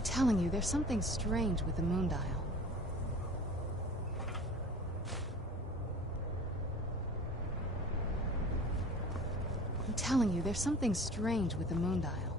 I'm telling you, there's something strange with the moon dial. I'm telling you, there's something strange with the moon dial.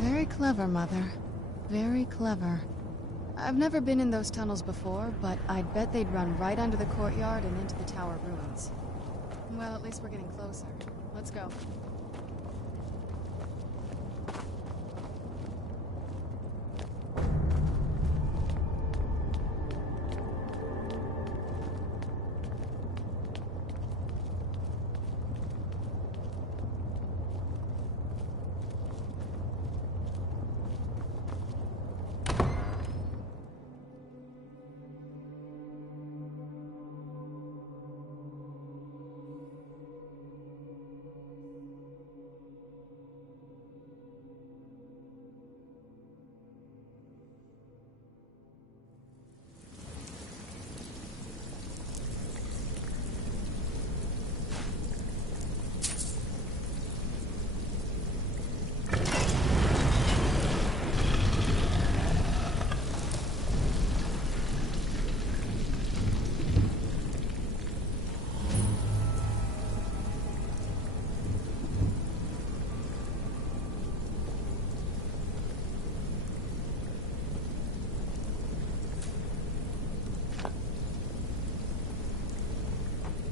Very clever, Mother. Very clever. I've never been in those tunnels before, but I'd bet they'd run right under the courtyard and into the tower ruins. Well, at least we're getting closer. Let's go.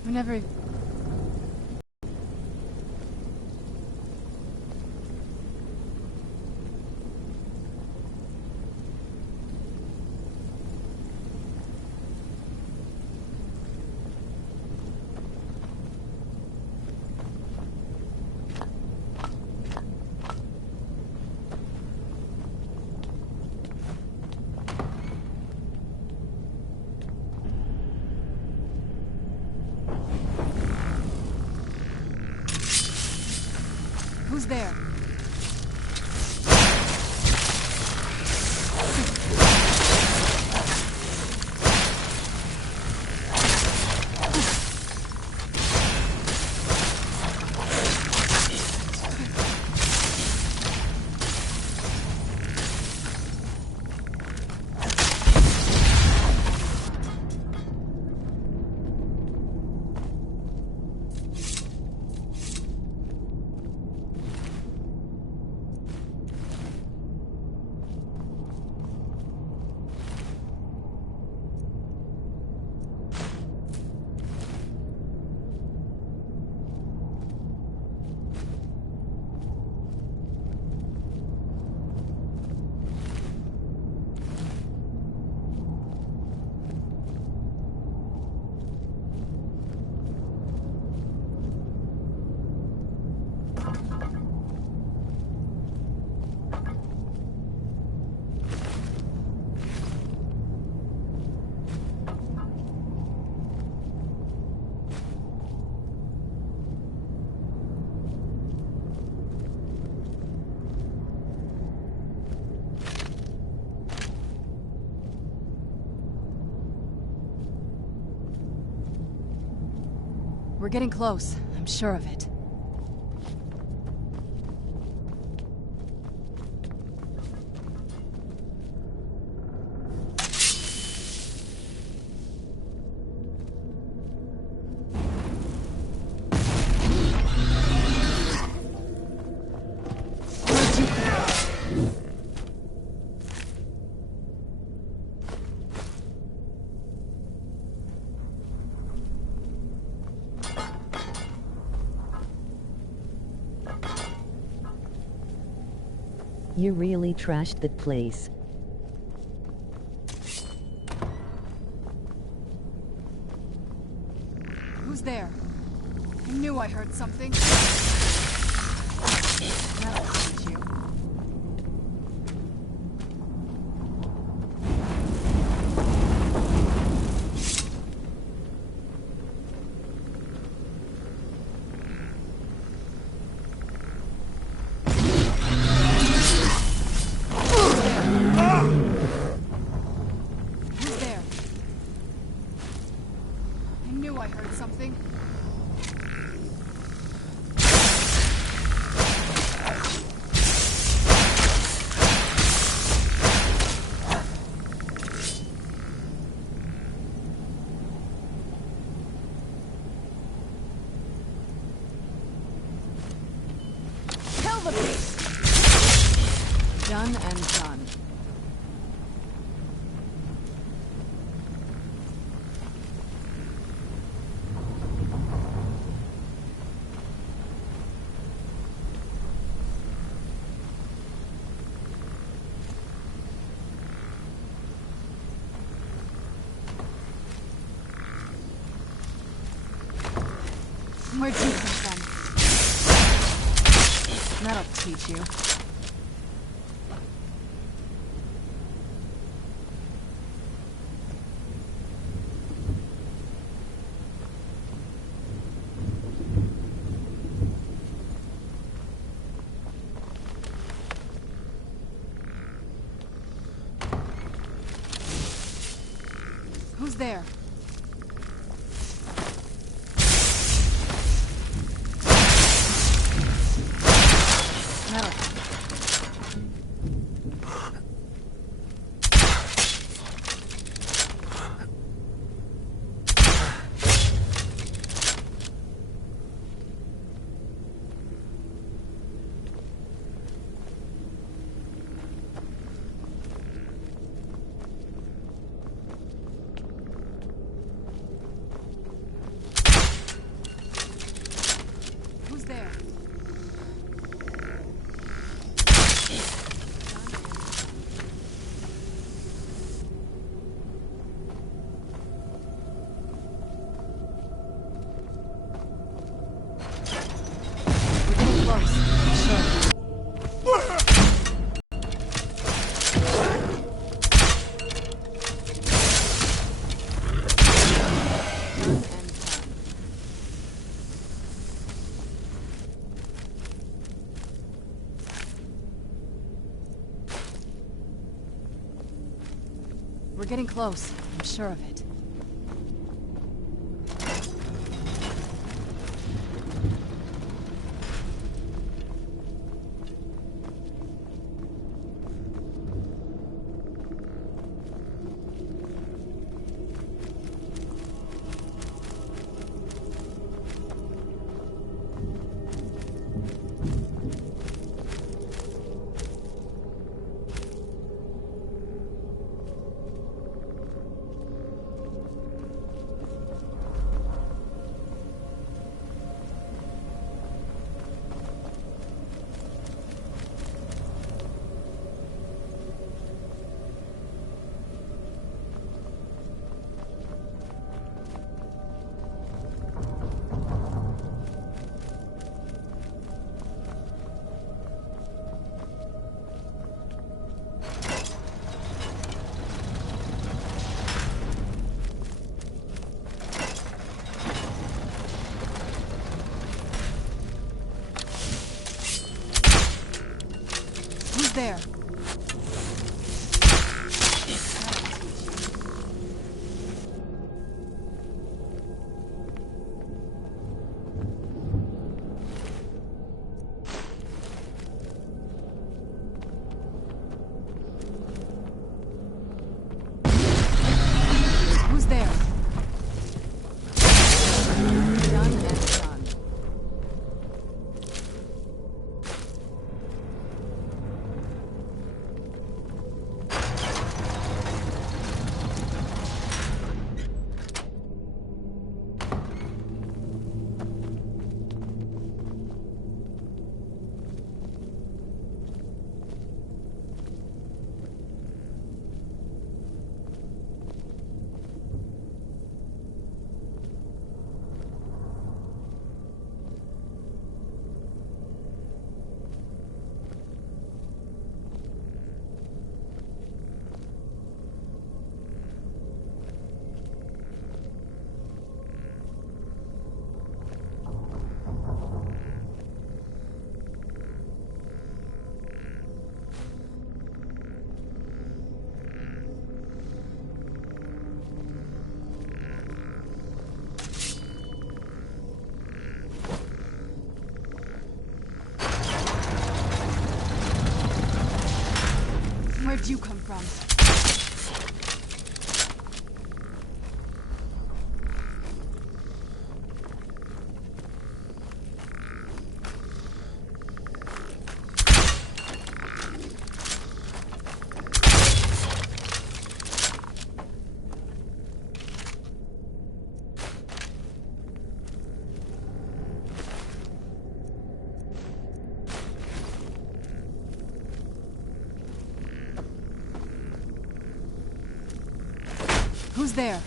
We never... Who's there? We're getting close. I'm sure of it. You really trashed that place. Who's there? I knew I heard something. That'll teach you. Done and done. Where'd you come from? That'll teach you. Who's there? Metal. We're getting close. I'm sure of it. There. Who's there? Done and done. Where'd you come from? Who's there?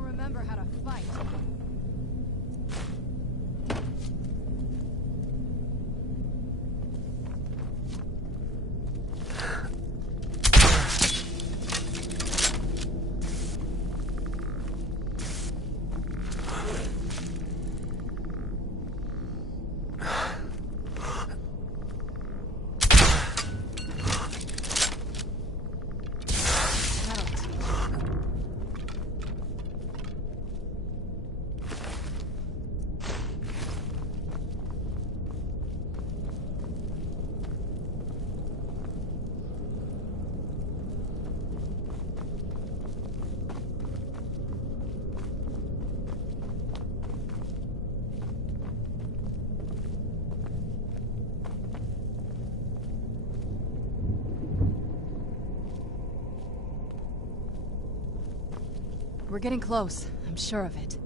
Remember how to fight. We're getting close. I'm sure of it.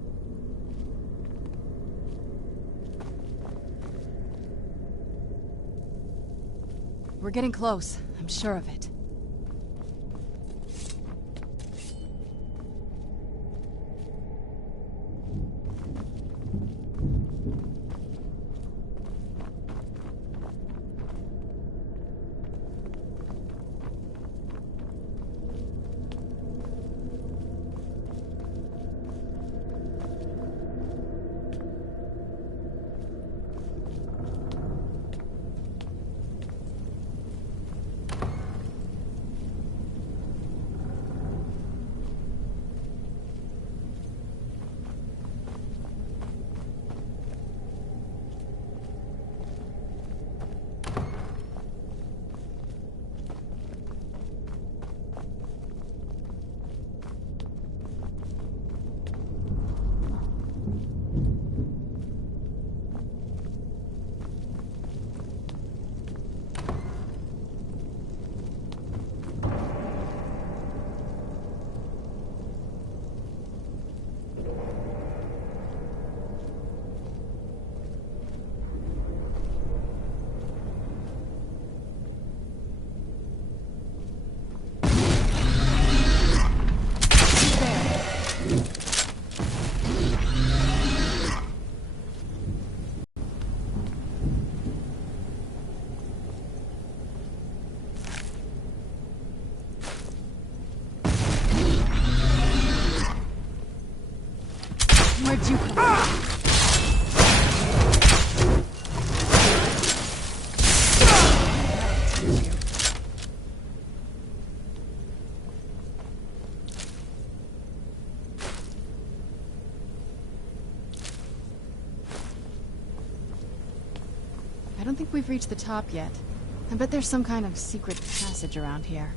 We're getting close. I'm sure of it. Where'd you come from? I don't think we've reached the top yet. I bet there's some kind of secret passage around here.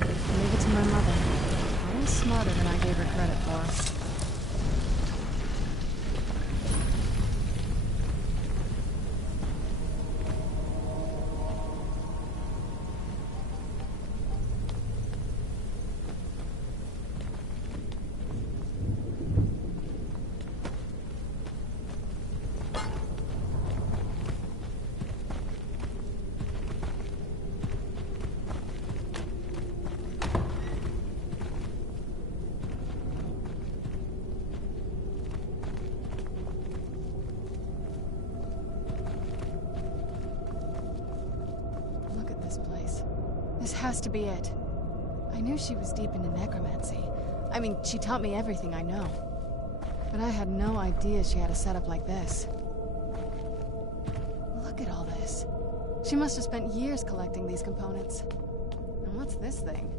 Leave it to my mother. Always smarter than I gave her credit for. This has to be it. I knew she was deep into necromancy. I mean, she taught me everything I know. But I had no idea she had a setup like this. Look at all this. She must have spent years collecting these components. And what's this thing?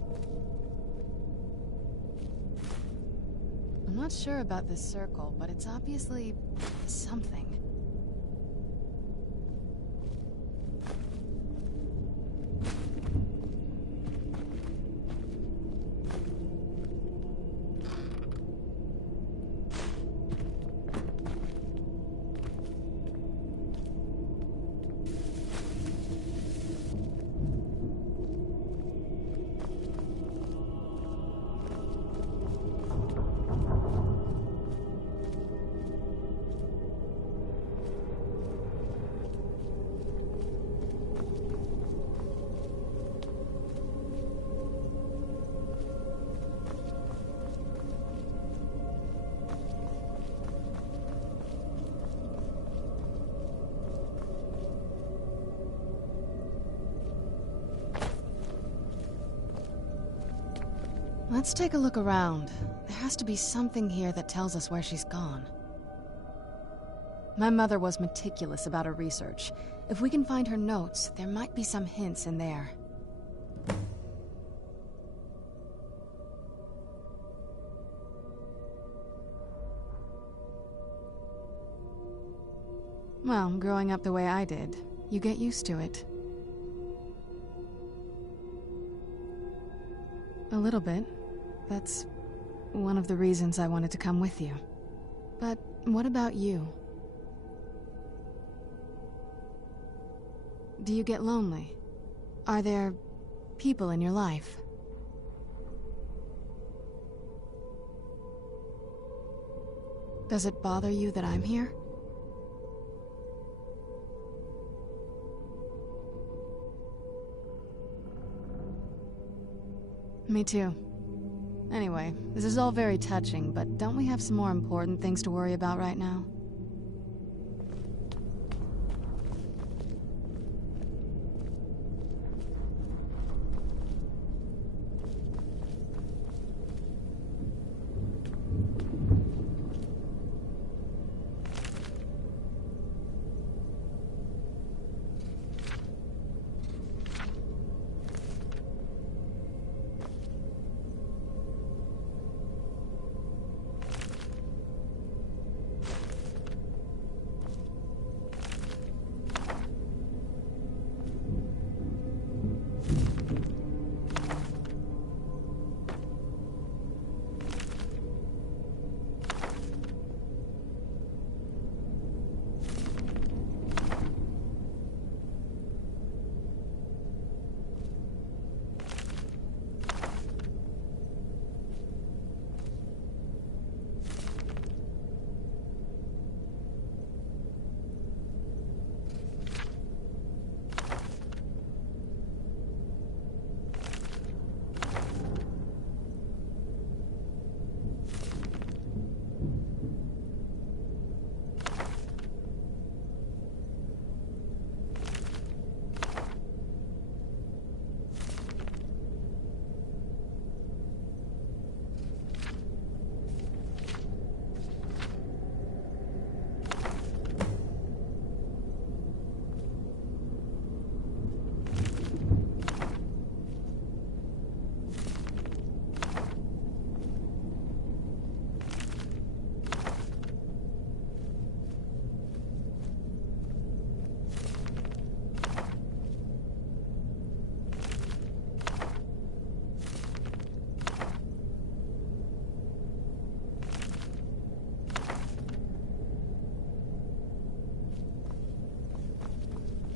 I'm not sure about this circle, but it's obviously something. Let's take a look around. There has to be something here that tells us where she's gone. My mother was meticulous about her research. If we can find her notes, there might be some hints in there. Well, growing up the way I did, you get used to it. A little bit. That's one of the reasons I wanted to come with you. But what about you? Do you get lonely? Are there people in your life? Does it bother you that I'm here? Me too. Anyway, this is all very touching, but don't we have some more important things to worry about right now?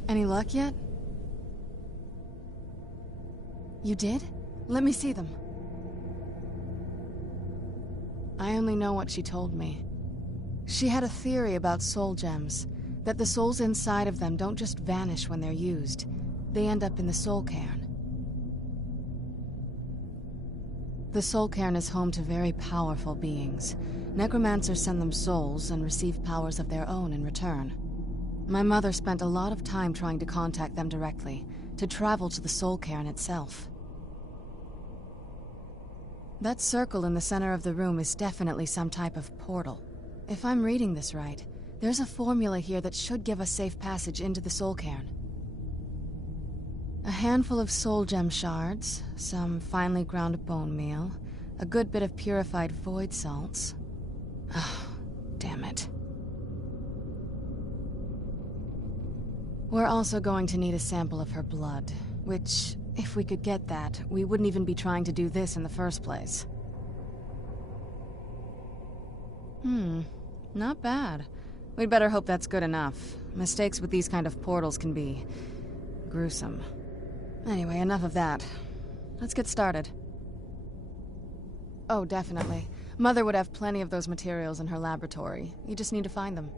Any luck yet? You did? Let me see them. I only know what she told me. She had a theory about soul gems, that the souls inside of them don't just vanish when they're used. They end up in the soul cairn. The soul cairn is home to very powerful beings. Necromancers send them souls and receive powers of their own in return. My mother spent a lot of time trying to contact them directly, to travel to the soul cairn itself. That circle in the center of the room is definitely some type of portal. If I'm reading this right, there's a formula here that should give us safe passage into the soul cairn. A handful of soul gem shards, some finely ground bone meal, a good bit of purified void salts. Oh, damn it. We're also going to need a sample of her blood, which, if we could get that, we wouldn't even be trying to do this in the first place. Not bad. We'd better hope that's good enough. Mistakes with these kind of portals can be gruesome. Anyway, enough of that. Let's get started. Oh, definitely. Mother would have plenty of those materials in her laboratory. You just need to find them.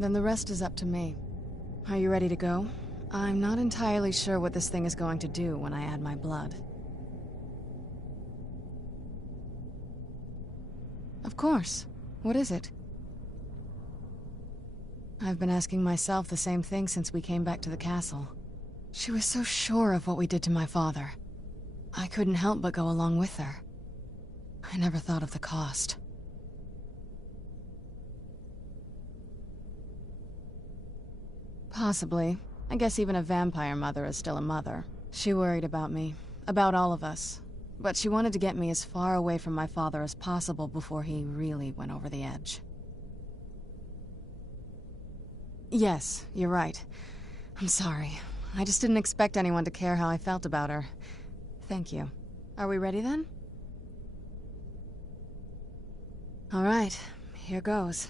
Then the rest is up to me. Are you ready to go? I'm not entirely sure what this thing is going to do when I add my blood. Of course. What is it? I've been asking myself the same thing since we came back to the castle. She was so sure of what we did to my father. I couldn't help but go along with her. I never thought of the cost. Possibly. I guess even a vampire mother is still a mother. She worried about me, about all of us. But she wanted to get me as far away from my father as possible before he really went over the edge. Yes, you're right. I'm sorry. I just didn't expect anyone to care how I felt about her. Thank you. Are we ready then? All right, here goes.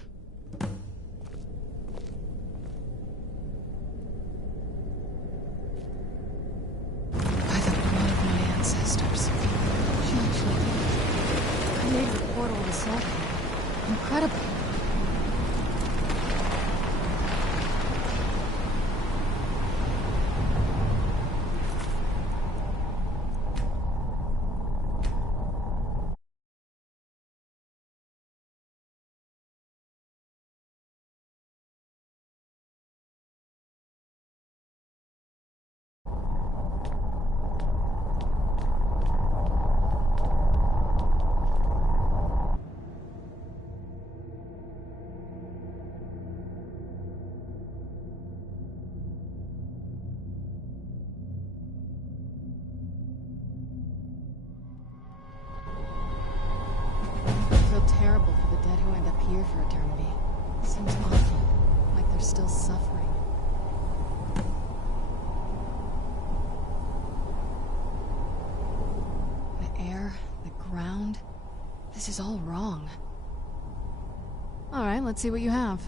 Ancestors. She actually created a portal of assault. Incredible. Terrible for the dead who end up here for eternity. Seems awful, like they're still suffering. The air, the ground, this is all wrong. All right, let's see what you have.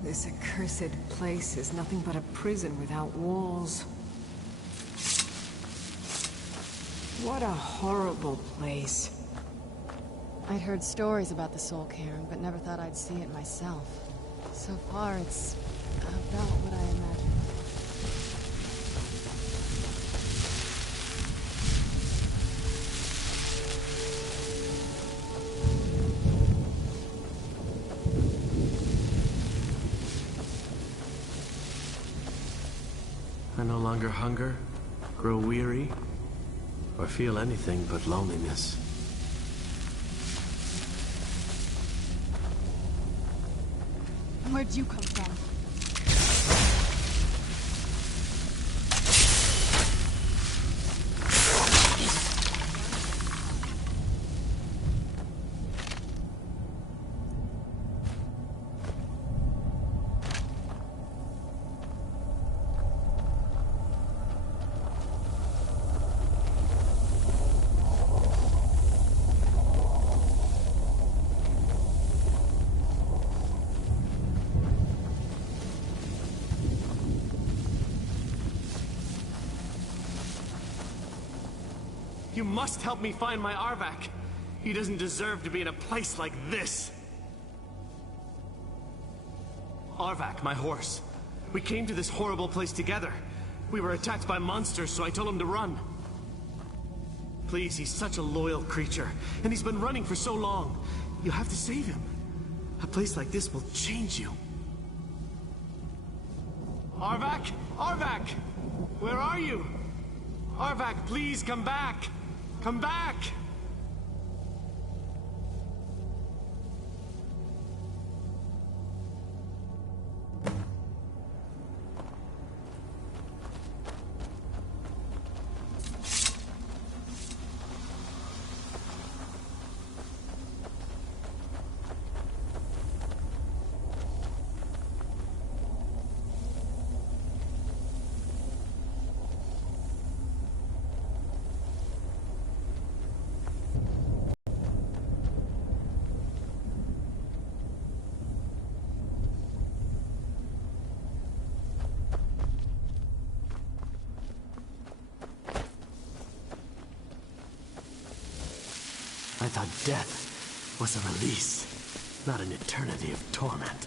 This accursed place is nothing but a prison without walls. What a horrible place. I'd heard stories about the Soul Cairn, but never thought I'd see it myself. So far, it's about what I imagined. I no longer hunger, grow weary, or feel anything but loneliness. Where'd you come from? You must help me find my Arvak. He doesn't deserve to be in a place like this. Arvak, my horse. We came to this horrible place together. We were attacked by monsters, so I told him to run. Please, he's such a loyal creature, and he's been running for so long. You have to save him. A place like this will change you. Arvak? Arvak! Where are you? Arvak, please come back! Come back! I thought death was a release, not an eternity of torment.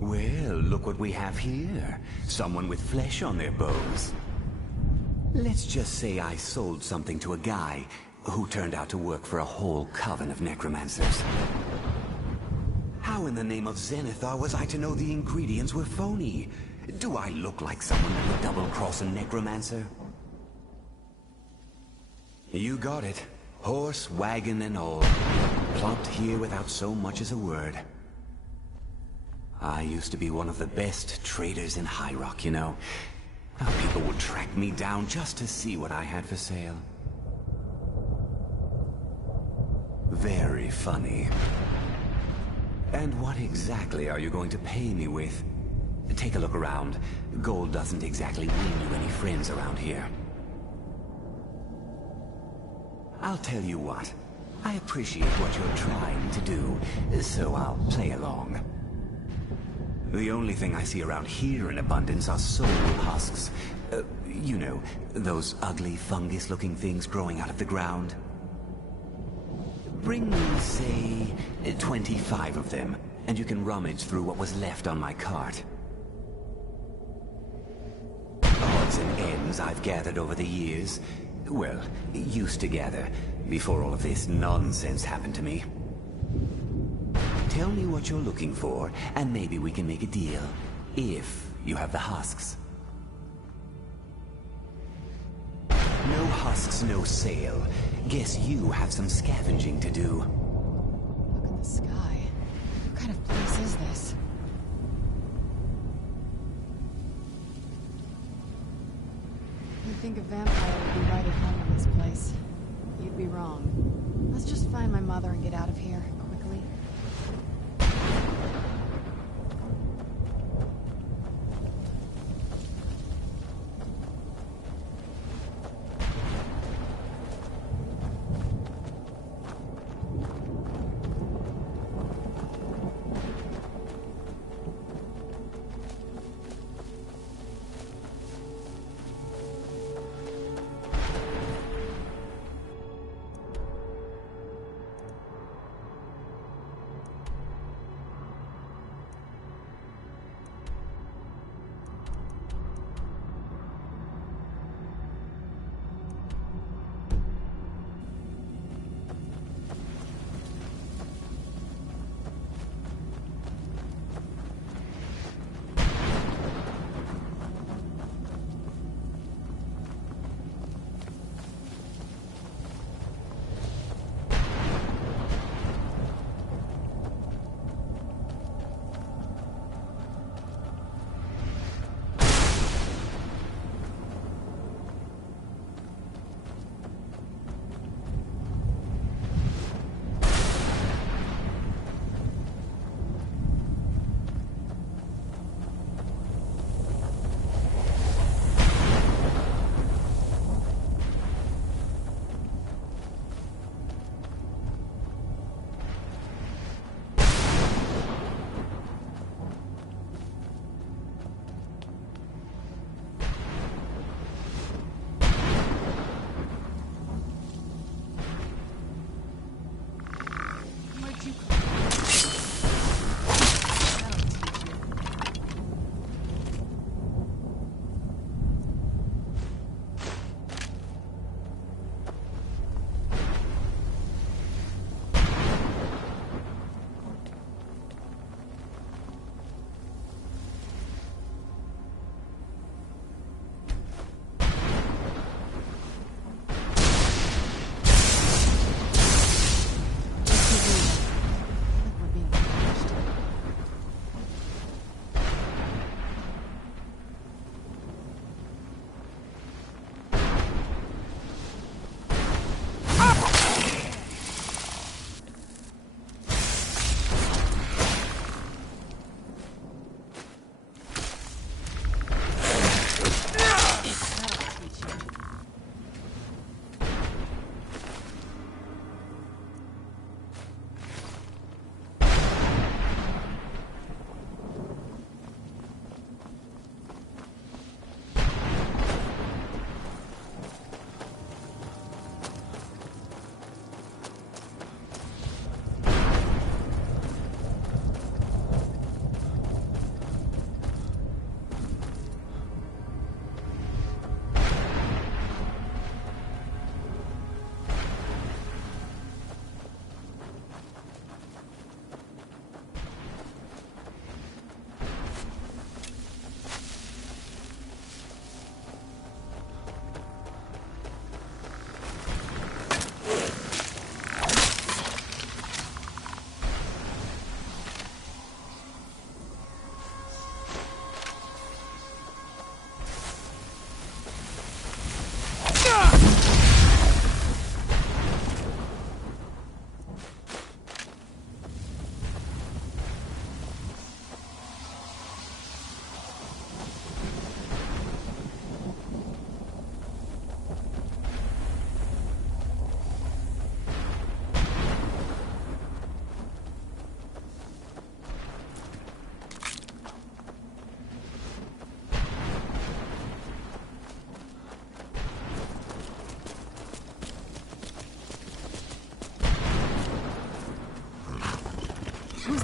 Well, look what we have here. Someone with flesh on their bones. Let's just say I sold something to a guy who turned out to work for a whole coven of necromancers. How in the name of Zenithar was I to know the ingredients were phony? Do I look like someone that would double-cross a necromancer? You got it. Horse, wagon, and all. Plopped here without so much as a word. I used to be one of the best traders in High Rock, you know. How people would track me down just to see what I had for sale. Very funny. And what exactly are you going to pay me with? Take a look around. Gold doesn't exactly win you any friends around here. I'll tell you what. I appreciate what you're trying to do, so I'll play along. The only thing I see around here in abundance are soul husks. You know, those ugly fungus-looking things growing out of the ground. Bring me, say, 25 of them, and you can rummage through what was left on my cart. Odds and ends I've gathered over the years. Well, used to gather, before all of this nonsense happened to me. Tell me what you're looking for, and maybe we can make a deal. If you have the husks. No husks, no sale. Guess you have some scavenging to do. Look at the sky. What kind of place is this? You'd think a vampire would be right at home in this place. You'd be wrong. Let's just find my mother and get out of here, quickly.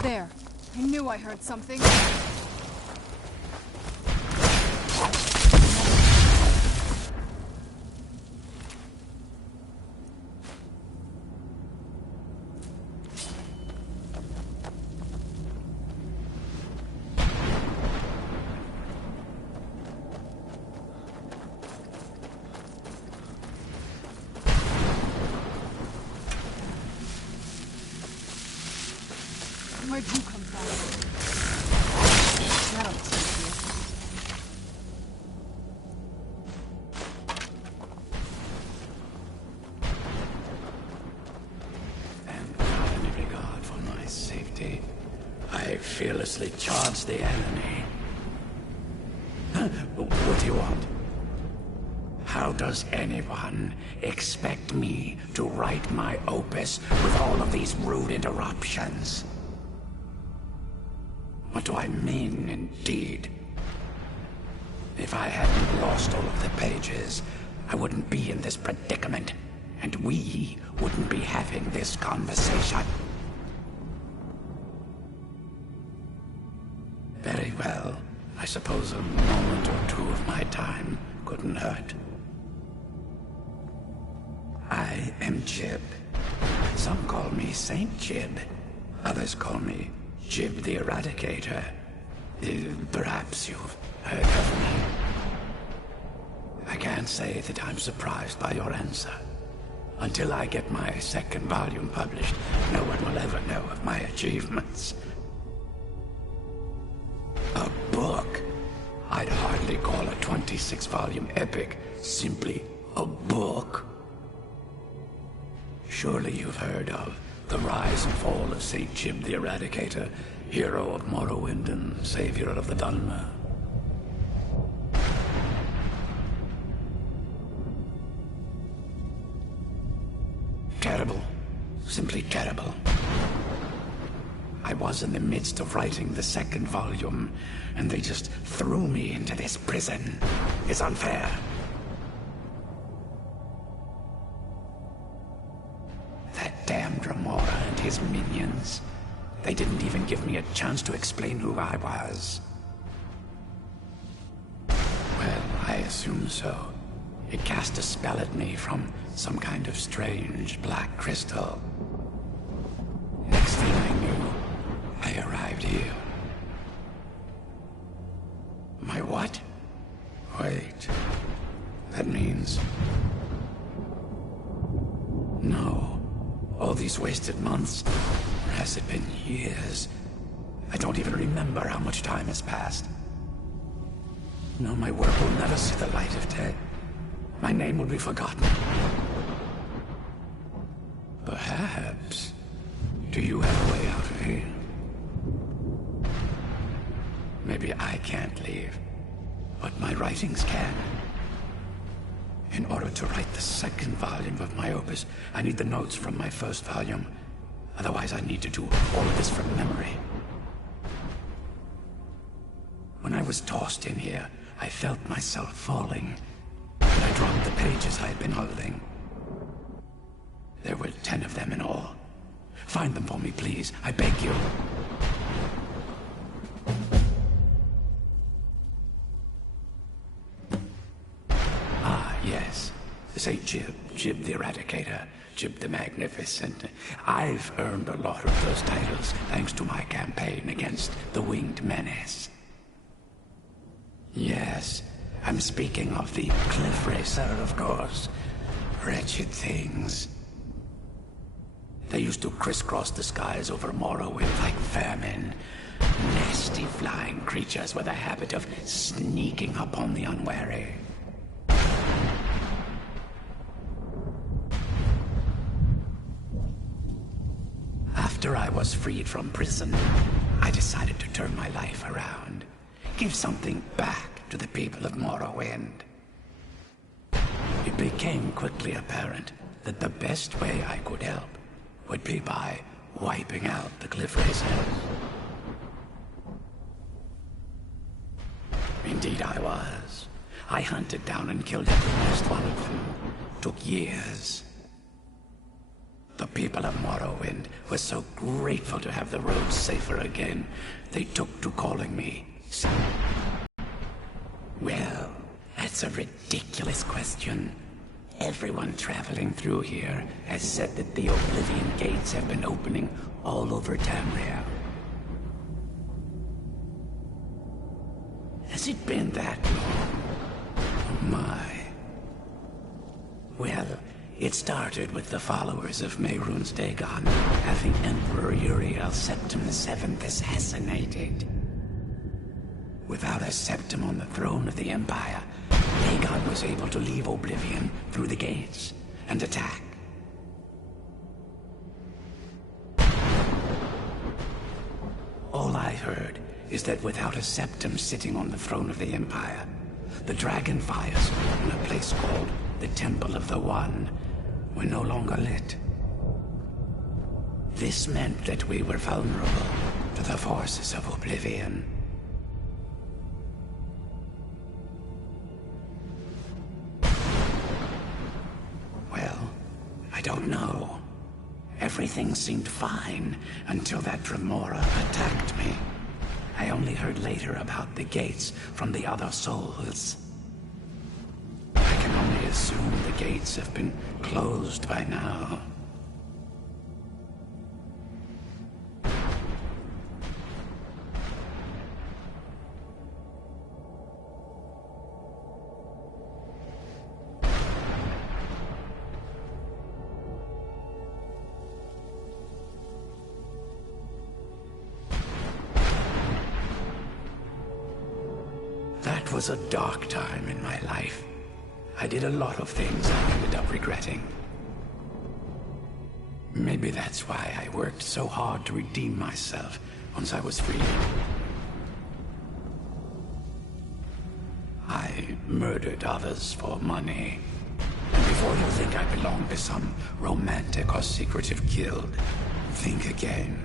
There. I knew I heard something. Where'd you come from? That'll teach you. And without any regard for my safety, I fearlessly charge the enemy. What do you want? How does anyone expect me to write my opus with all of these rude interruptions? What do I mean, indeed? If I hadn't lost all of the pages, I wouldn't be in this predicament, and we wouldn't be having this conversation. Very well. I suppose a moment or two of my time couldn't hurt. I am Jib. Some call me Saint Jib. Others call me Jib the Eradicator. Perhaps you've heard of me. I can't say that I'm surprised by your answer. Until I get my second volume published, no one will ever know of my achievements. A book? I'd hardly call a 26-volume epic simply a book. Surely you've heard of the rise and fall of Saint Jib the Eradicator, hero of Morrowind and savior of the Dunmer. Terrible. Simply terrible. I was in the midst of writing the second volume, and they just threw me into this prison. It's unfair. That damned Remora and his minions. They didn't even give me a chance to explain who I was. Well, I assume so. It cast a spell at me from some kind of strange black crystal. Next thing I knew, I arrived here. My what? Wait. That means... No. All these wasted months, or has it been years? I don't even remember how much time has passed. No, my work will never see the light of day. My name will be forgotten. Perhaps. Do you have a way out of here? Maybe I can't leave, but my writings can. In order to write the second volume of my opus, I need the notes from my first volume. Otherwise, I need to do all of this from memory. When I was tossed in here, I felt myself falling, and I dropped the pages I had been holding. There were 10 of them in all. Find them for me, please. I beg you. Yes, Saint Jib, Jib the Eradicator, Jib the Magnificent. I've earned a lot of those titles thanks to my campaign against the Winged Menace. Yes, I'm speaking of the Cliff Racer, of course. Wretched things. They used to crisscross the skies over Morrowind like vermin. Nasty flying creatures with a habit of sneaking upon the unwary. After I was freed from prison, I decided to turn my life around. Give something back to the people of Morrowind. It became quickly apparent that the best way I could help would be by wiping out the Cliff Racers. Indeed I was. I hunted down and killed every last one of them. Took years. The people of Morrowind were so grateful to have the roads safer again, they took to calling me... Well, that's a ridiculous question. Everyone traveling through here has said that the Oblivion Gates have been opening all over Tamriel. Has it been that long? Oh my. Well, it started with the followers of Mehrunes Dagon having Emperor Uriel Septim VII assassinated. Without a Septim on the throne of the Empire, Dagon was able to leave Oblivion through the gates and attack. All I heard is that without a Septim sitting on the throne of the Empire, the dragon fires in a place called the Temple of the One were no longer lit. This meant that we were vulnerable to the forces of Oblivion. Well, I don't know. Everything seemed fine until that Dremora attacked me. I only heard later about the gates from the other souls. I can only assume the gates have been closed by now. That was a dark time in my life. I did a lot of things I ended up regretting. Maybe that's why I worked so hard to redeem myself once I was free. I murdered others for money. And before you think I belong to some romantic or secretive guild, think again.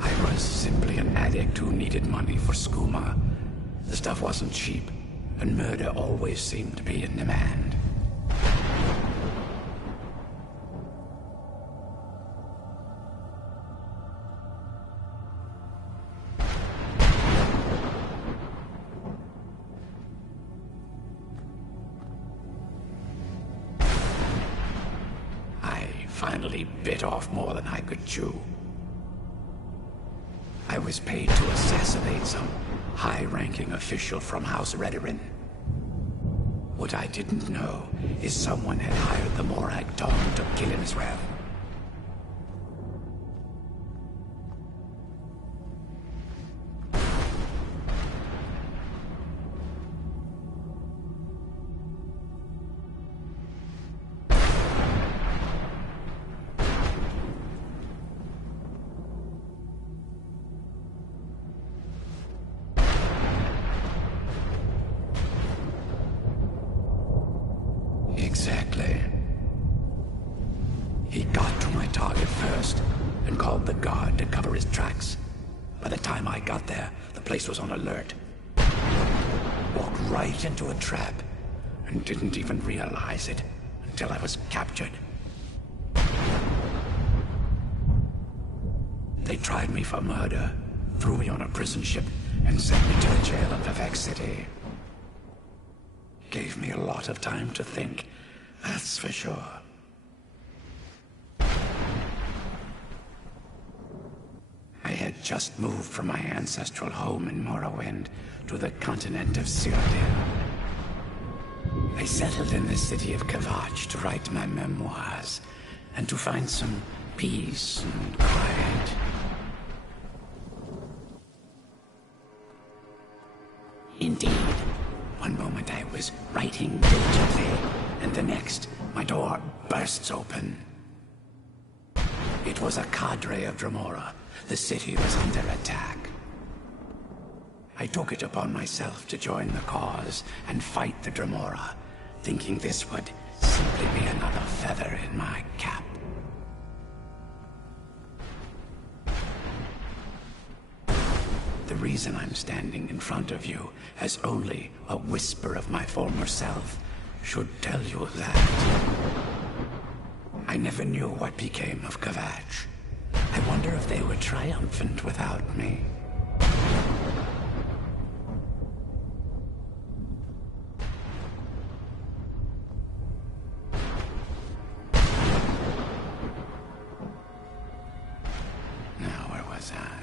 I was simply an addict who needed money for skooma. The stuff wasn't cheap, and murder always seemed to be in demand. I finally bit off more than I could chew. I was paid to assassinate some high-ranking official from House Redorin. What I didn't know is someone had hired the Morag Dawn to kill him as well. Exactly. He got to my target first, and called the guard to cover his tracks. By the time I got there, the place was on alert. Walked right into a trap, and didn't even realize it until I was captured. They tried me for murder, threw me on a prison ship, and sent me to the jail of Vivek City. Gave me a lot of time to think, that's for sure. I had just moved from my ancestral home in Morrowind to the continent of Cyrodiil. I settled in the city of Kavach to write my memoirs, and to find some peace and quiet. Indeed. One moment I was writing diligently, and the next, my door bursts open. It was a cadre of Dremora. The city was under attack. I took it upon myself to join the cause and fight the Dremora, thinking this would simply be another feather in my cap. The reason I'm standing in front of you as only a whisper of my former self should tell you that I never knew what became of Kvatch. I wonder if they were triumphant without me. Now, where was I?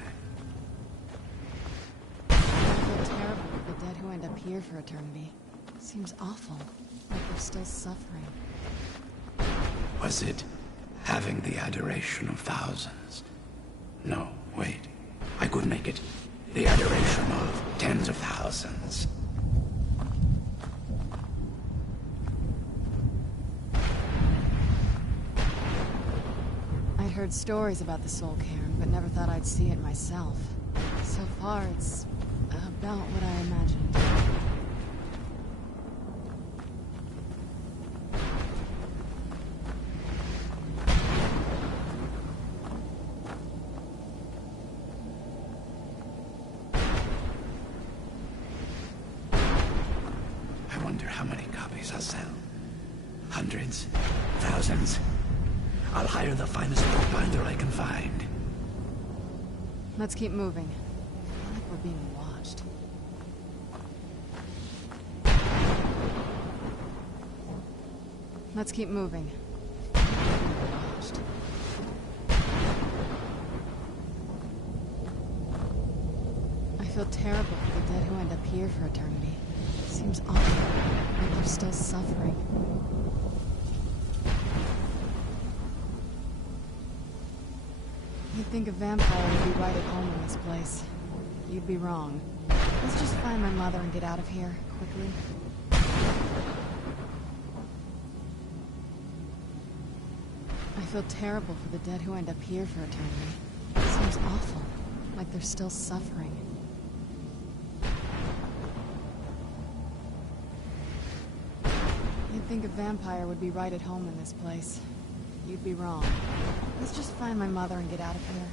I feel terrible for the dead who end up here for eternity. Seems awful, like they're still suffering. Was it having the adoration of thousands? No, wait. I could make it the adoration of tens of thousands. I'd heard stories about the Soul Cairn, but never thought I'd see it myself. So far, it's about what I imagined. I wonder how many copies I'll sell. Hundreds? Thousands? I'll hire the finest bookbinder I can find. Let's keep moving. I feel like we're being watched. Let's keep moving. I feel like we're being watched. I feel terrible for the dead who end up here for eternity. Seems awful, like they're still suffering. You'd think a vampire would be right at home in this place. You'd be wrong. Let's just find my mother and get out of here, quickly. I feel terrible for the dead who end up here for eternity. Seems awful, like they're still suffering. You'd think a vampire would be right at home in this place. You'd be wrong. Let's just find my mother and get out of here.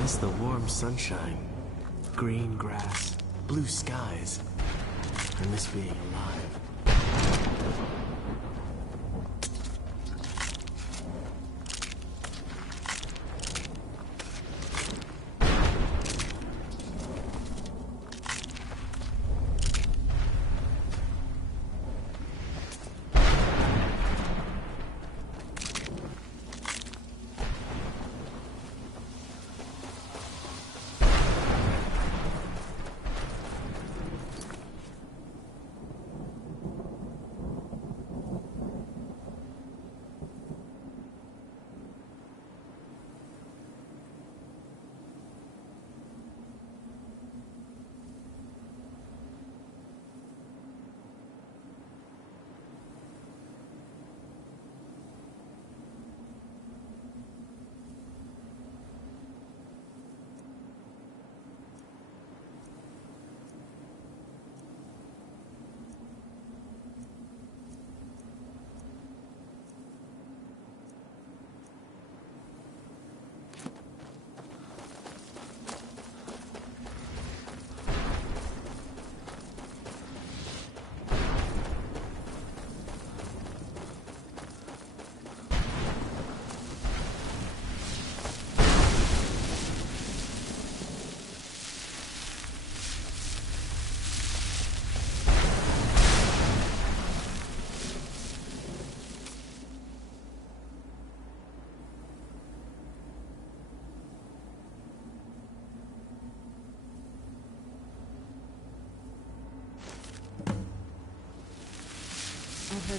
Miss the warm sunshine, green grass, blue skies. I miss being alive.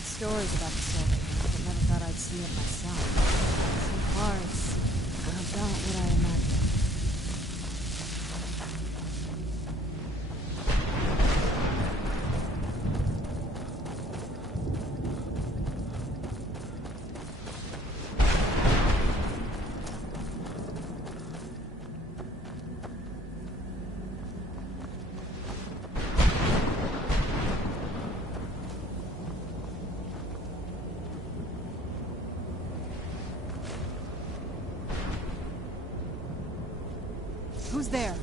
stories about the Silver King, but never thought I'd see it myself. So far, it's about what I imagined. Who's there?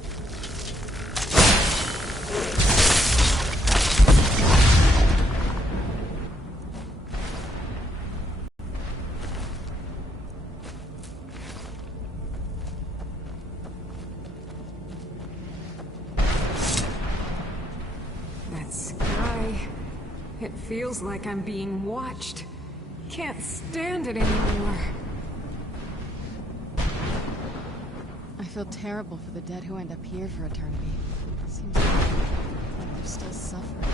That sky... It feels like I'm being watched. Can't stand it anymore. I feel terrible for the dead who end up here for eternity. Seems like they're still suffering.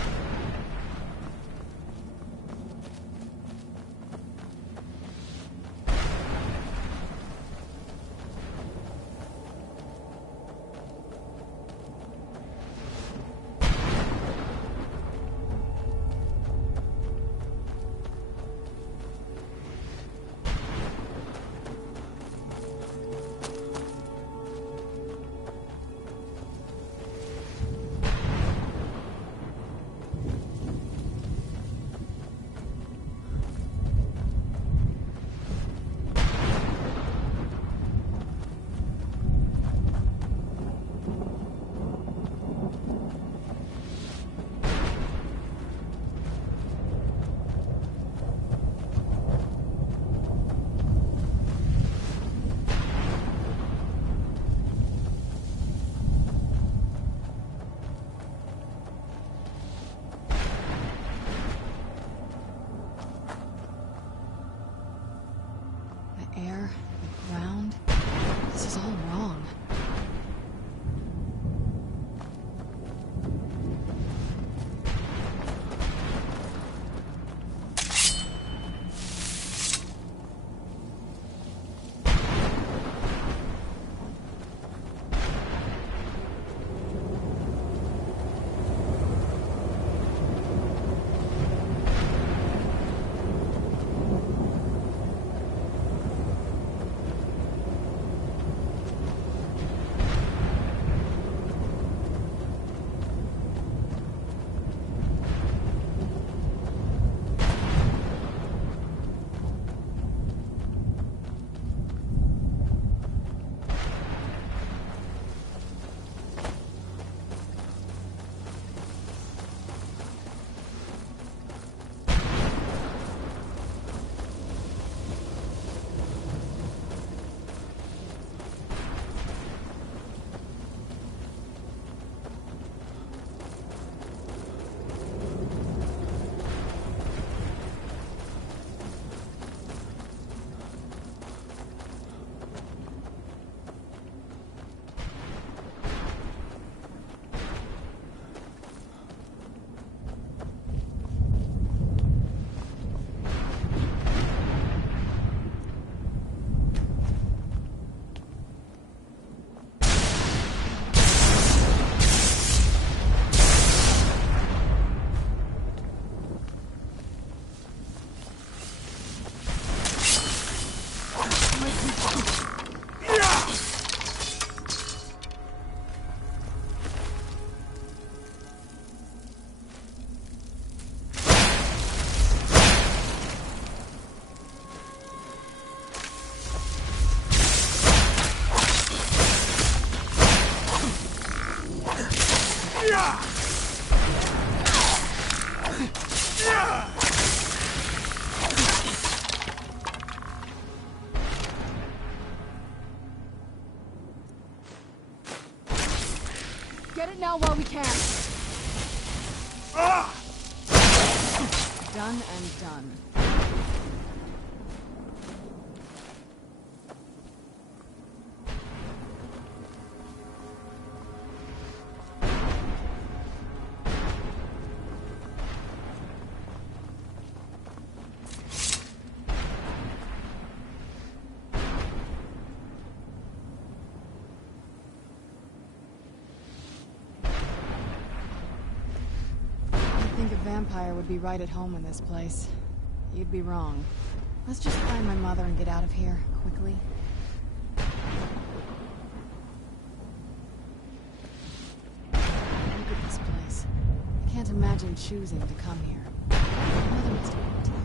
Air, the ground. This is all wrong. Get it now while we can. Done and done. vampire would be right at home in this place. You'd be wrong. Let's just find my mother and get out of here, quickly. Look at this place. I can't imagine choosing to come here. My mother must have been terrified.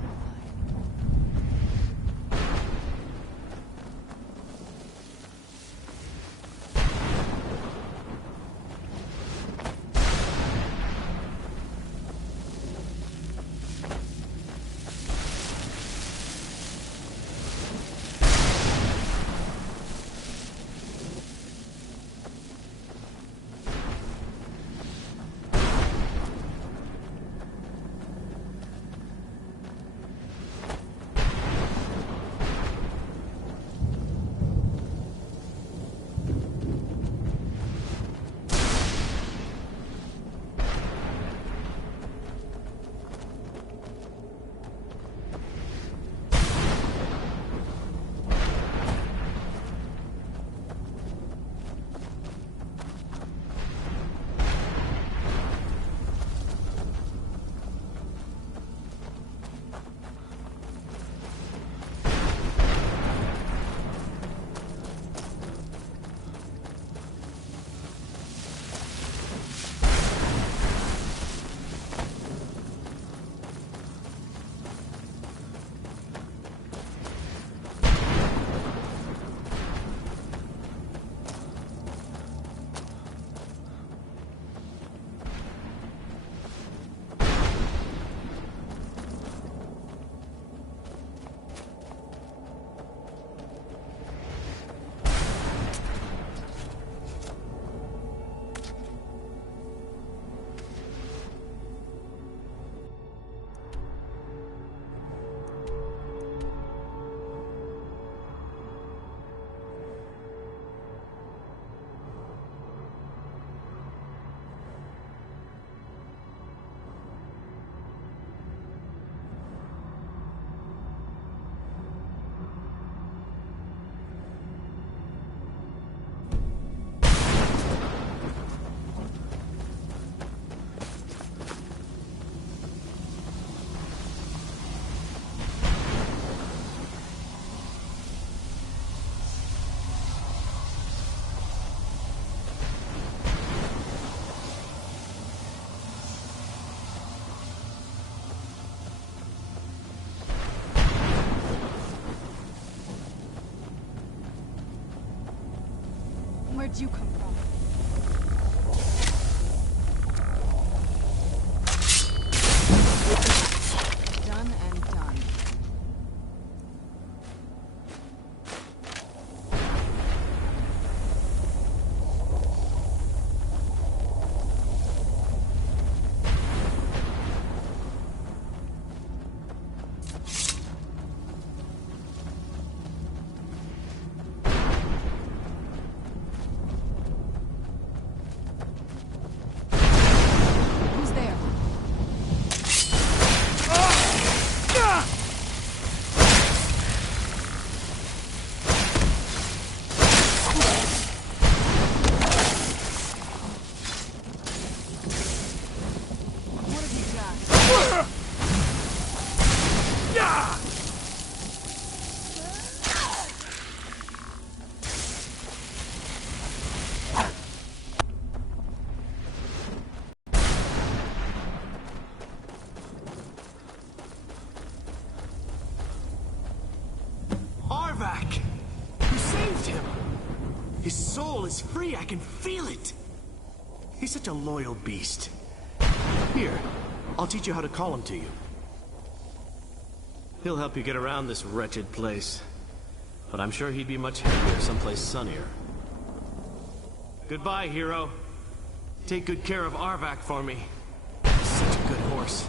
Where'd you come from? Done and done. You saved him! His soul is free, I can feel it! He's such a loyal beast. Here, I'll teach you how to call him to you. He'll help you get around this wretched place. But I'm sure he'd be much happier someplace sunnier. Goodbye, hero. Take good care of Arvak for me. He's such a good horse.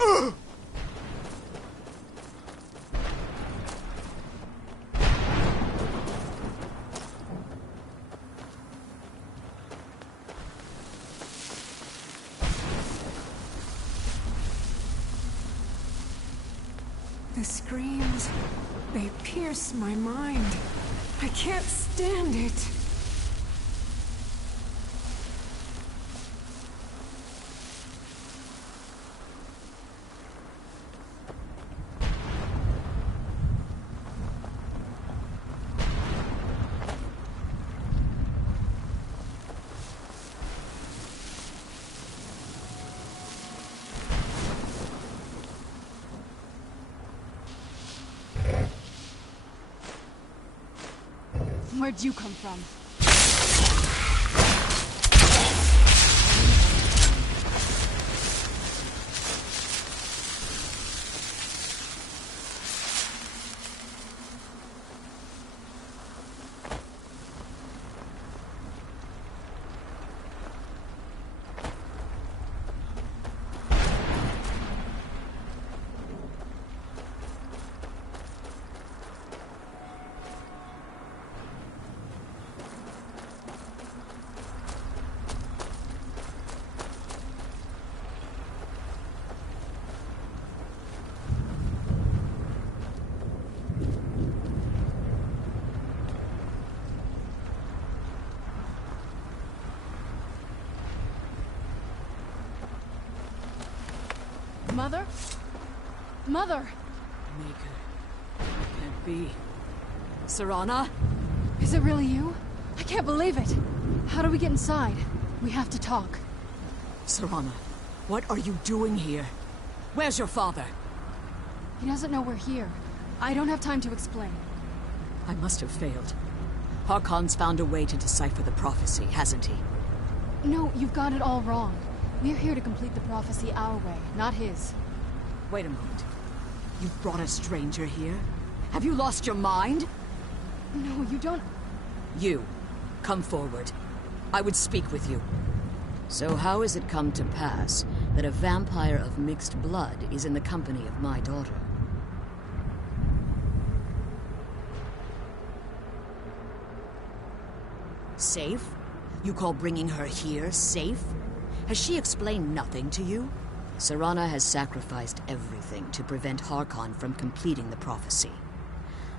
The screams, they pierce my mind. I can't stand it. Where'd you come from? Mother? Mother! Maker. It can't be. Serana? Is it really you? I can't believe it! How do we get inside? We have to talk. Serana, what are you doing here? Where's your father? He doesn't know we're here. I don't have time to explain. I must have failed. Harkon's found a way to decipher the prophecy, hasn't he? No, you've got it all wrong. We're here to complete the prophecy our way, not his. Wait a moment. You brought a stranger here? Have you lost your mind? No, you don't... You, come forward. I would speak with you. So how has it come to pass that a vampire of mixed blood is in the company of my daughter? Safe? You call bringing her here safe? Has she explained nothing to you? Serana has sacrificed everything to prevent Harkon from completing the prophecy.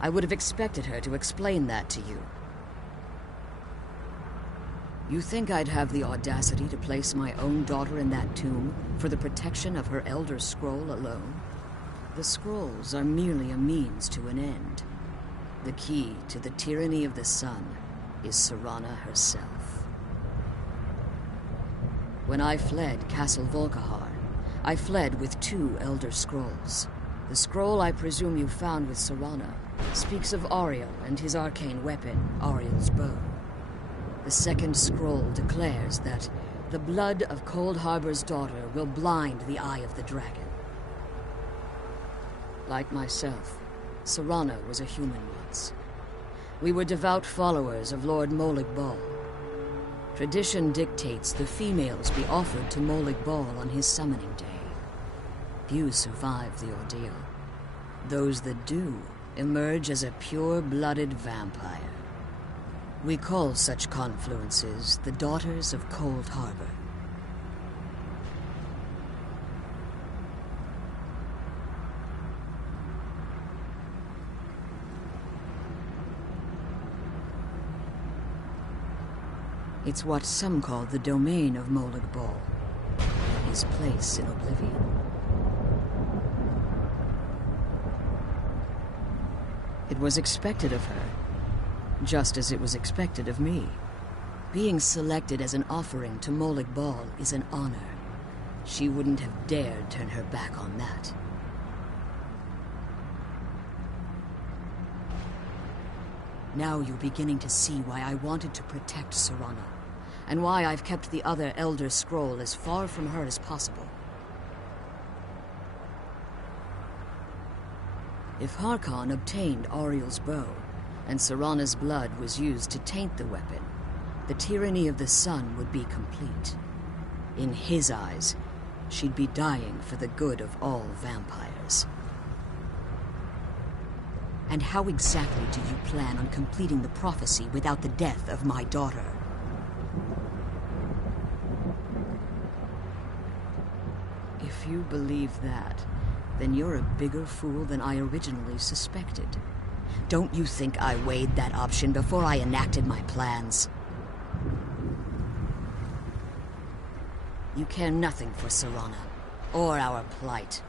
I would have expected her to explain that to you. You think I'd have the audacity to place my own daughter in that tomb for the protection of her Elder Scroll alone? The scrolls are merely a means to an end. The key to the tyranny of the sun is Serana herself. When I fled Castle Volkihar, I fled with 2 Elder Scrolls. The scroll I presume you found with Serana speaks of Ariel and his arcane weapon, Ariel's bow. The second scroll declares that the blood of Cold Harbor's daughter will blind the eye of the dragon. Like myself, Serana was a human once. We were devout followers of Lord Molig Bal. Tradition dictates the females be offered to Molig Bal on his summoning day. Few survive the ordeal. Those that do emerge as a pure-blooded vampire. We call such confluences the Daughters of Cold Harbor. It's what some call the domain of Molig Bal, his place in oblivion. It was expected of her, just as it was expected of me. Being selected as an offering to Molig Bal is an honor. She wouldn't have dared turn her back on that. Now you're beginning to see why I wanted to protect Serana, and why I've kept the other Elder Scroll as far from her as possible. If Harkon obtained Ariel's bow, and Serana's blood was used to taint the weapon, the tyranny of the sun would be complete. In his eyes, she'd be dying for the good of all vampires. And how exactly do you plan on completing the prophecy without the death of my daughter? If you believe that, then you're a bigger fool than I originally suspected. Don't you think I weighed that option before I enacted my plans? You care nothing for Serana, or our plight.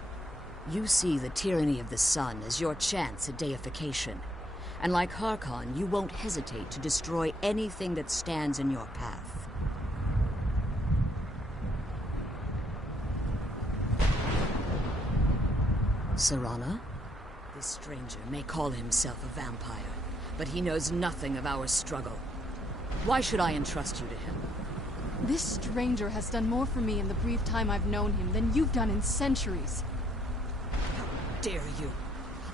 You see the tyranny of the sun as your chance at deification. And like Harkon, you won't hesitate to destroy anything that stands in your path. Serana? This stranger may call himself a vampire, but he knows nothing of our struggle. Why should I entrust you to him? This stranger has done more for me in the brief time I've known him than you've done in centuries. How dare you!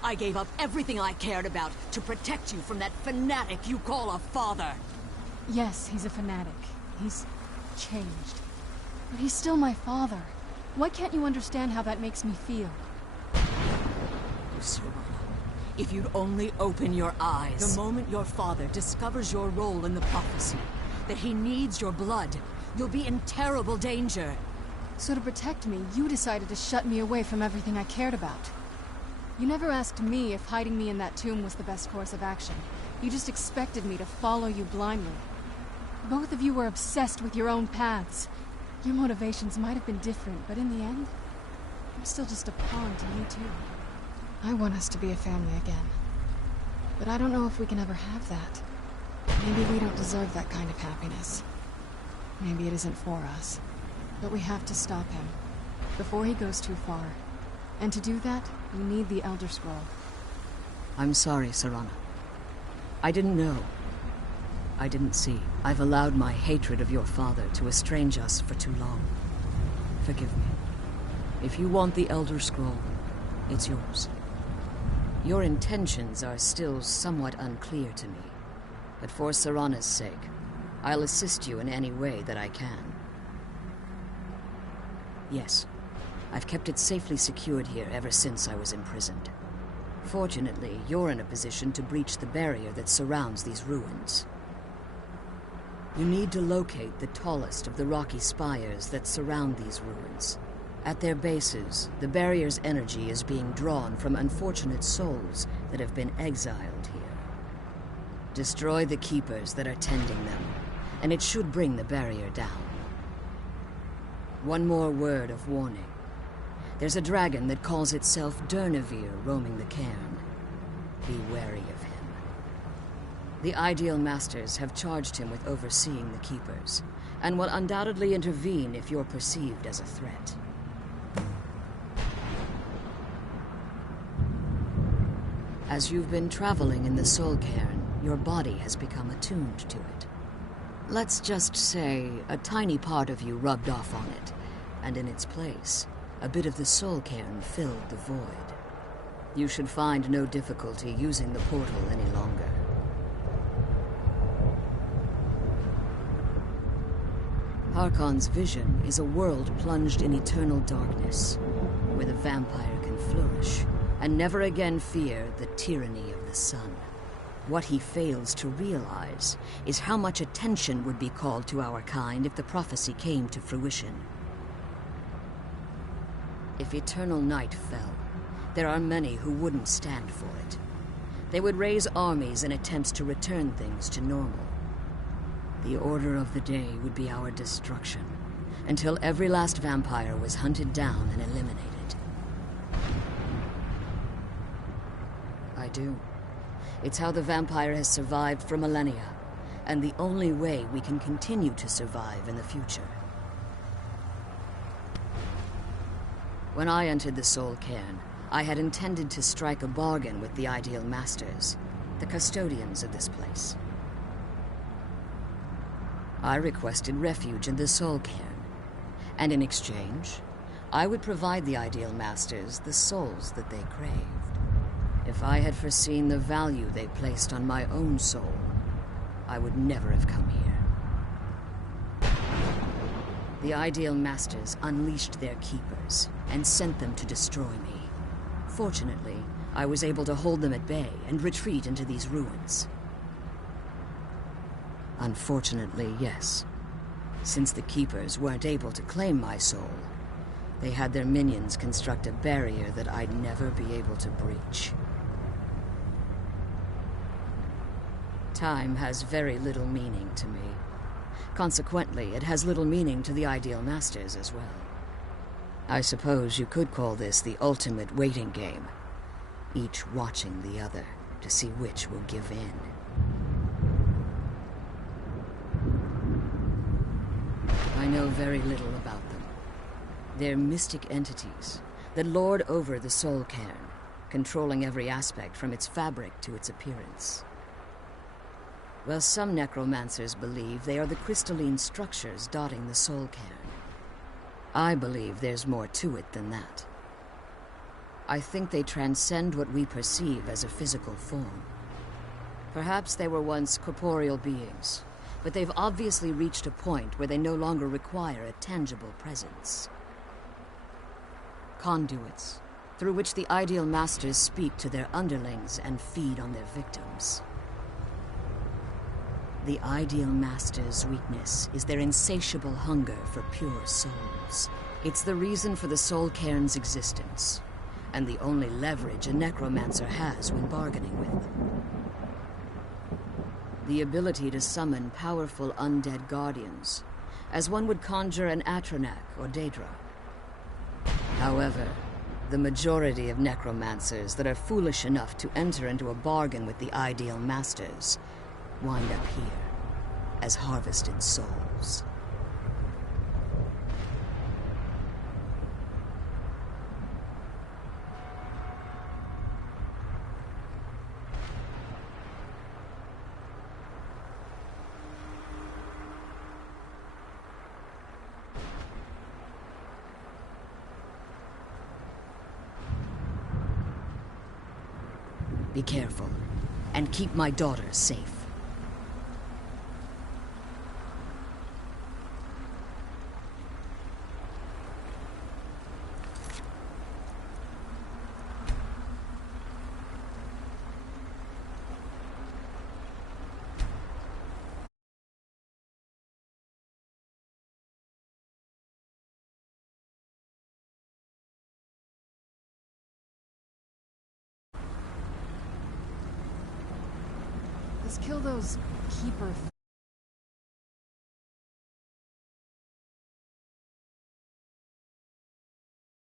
I gave up everything I cared about to protect you from that fanatic you call a father! Yes, he's a fanatic. He's changed. But he's still my father. Why can't you understand how that makes me feel? Serana, if you'd only open your eyes. The moment your father discovers your role in the prophecy, that he needs your blood, you'll be in terrible danger. So to protect me, you decided to shut me away from everything I cared about. You never asked me if hiding me in that tomb was the best course of action. You just expected me to follow you blindly. Both of you were obsessed with your own paths. Your motivations might have been different, but in the end, I'm still just a pawn to you too. I want us to be a family again. But I don't know if we can ever have that. Maybe we don't deserve that kind of happiness. Maybe it isn't for us. But we have to stop him, before he goes too far. And to do that, we need the Elder Scroll. I'm sorry, Serana. I didn't know. I didn't see. I've allowed my hatred of your father to estrange us for too long. Forgive me. If you want the Elder Scroll, it's yours. Your intentions are still somewhat unclear to me, but for Serana's sake, I'll assist you in any way that I can. Yes, I've kept it safely secured here ever since I was imprisoned. Fortunately, you're in a position to breach the barrier that surrounds these ruins. You need to locate the tallest of the rocky spires that surround these ruins. At their bases, the barrier's energy is being drawn from unfortunate souls that have been exiled here. Destroy the keepers that are tending them, and it should bring the barrier down. One more word of warning. There's a dragon that calls itself Durnevere roaming the cairn. Be wary of him. The Ideal Masters have charged him with overseeing the keepers, and will undoubtedly intervene if you're perceived as a threat. As you've been traveling in the Soul Cairn, your body has become attuned to it. Let's just say a tiny part of you rubbed off on it, and in its place, a bit of the Soul Cairn filled the void. You should find no difficulty using the portal any longer. Harkon's vision is a world plunged in eternal darkness, where the vampire can flourish, and never again fear the tyranny of the sun. What he fails to realize is how much attention would be called to our kind if the prophecy came to fruition. If eternal night fell, there are many who wouldn't stand for it. They would raise armies in attempts to return things to normal. The order of the day would be our destruction, until every last vampire was hunted down and eliminated. I do. It's how the vampire has survived for millennia, and the only way we can continue to survive in the future. When I entered the Soul Cairn, I had intended to strike a bargain with the Ideal Masters, the custodians of this place. I requested refuge in the Soul Cairn, and in exchange, I would provide the Ideal Masters the souls that they craved. If I had foreseen the value they placed on my own soul, I would never have come here. The Ideal Masters unleashed their keepers and sent them to destroy me. Fortunately, I was able to hold them at bay and retreat into these ruins. Unfortunately, yes. Since the keepers weren't able to claim my soul, they had their minions construct a barrier that I'd never be able to breach. Time has very little meaning to me. Consequently, it has little meaning to the Ideal Masters as well. I suppose you could call this the ultimate waiting game, each watching the other to see which will give in. I know very little about them. They're mystic entities that lord over the soul cairn, controlling every aspect from its fabric to its appearance. Well, some necromancers believe they are the crystalline structures dotting the soul cairn. I believe there's more to it than that. I think they transcend what we perceive as a physical form. Perhaps they were once corporeal beings, but they've obviously reached a point where they no longer require a tangible presence. Conduits, through which the Ideal Masters speak to their underlings and feed on their victims. The Ideal Masters' weakness is their insatiable hunger for pure souls. It's the reason for the Soul Cairn's existence, and the only leverage a necromancer has when bargaining with them. The ability to summon powerful undead guardians, as one would conjure an Atronak or Daedra. However, the majority of necromancers that are foolish enough to enter into a bargain with the Ideal Masters wind up here as harvested souls. Be careful, and keep my daughter safe. Let's kill those keeper